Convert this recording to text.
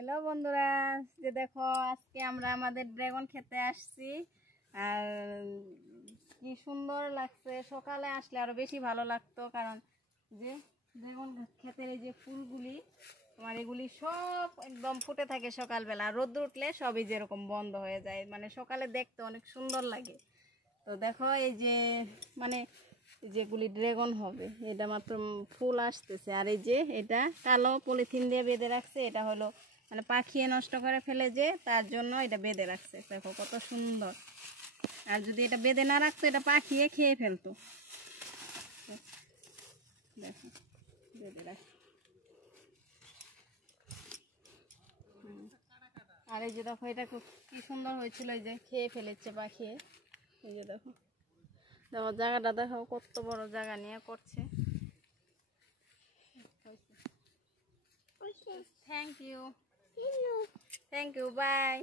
Hello বন্ধুরা, যে দেখো আজকে আমরা আমাদের ড্রাগন খেতে আসছি। আর কি সুন্দর লাগছে, সকালে আসলে আরো বেশি ভালো লাগতো, কারণ যে ড্রাগন ক্ষেতের এই যে ফুলগুলি তোমার এগুলি সব একদম ফুটে থাকে সকালবেলা, রোদ্র উঠলে সবই যেরকম বন্ধ হয়ে যায়, মানে সকালে দেখতে অনেক সুন্দর লাগে। তো দেখো এই যে মানে যেগুলি ড্রাগন হবে, এটা মাত্র ফুল আসতেছে। আর এই যে এটা কালো পলিথিন দিয়ে বেঁধে রাখছে, এটা হলো মানে পাখিয়ে নষ্ট করে ফেলে, যে তার জন্য এটা বেঁধে রাখছে। দেখো কত সুন্দর। আর যদি এটা বেঁধে না রাখতো, এটা পাখিয়ে খেয়ে ফেলতো। দেখো বেঁধে রাখছে। আর এই যে দেখো এটা কি সুন্দর হয়েছিল, এই যে খেয়ে ফেলেছে পাখিয়ে। এই যে দেখো দেখো জায়গাটা দেখো কত বড় জায়গা নিয়ে করছে। Thank you, thank you, by.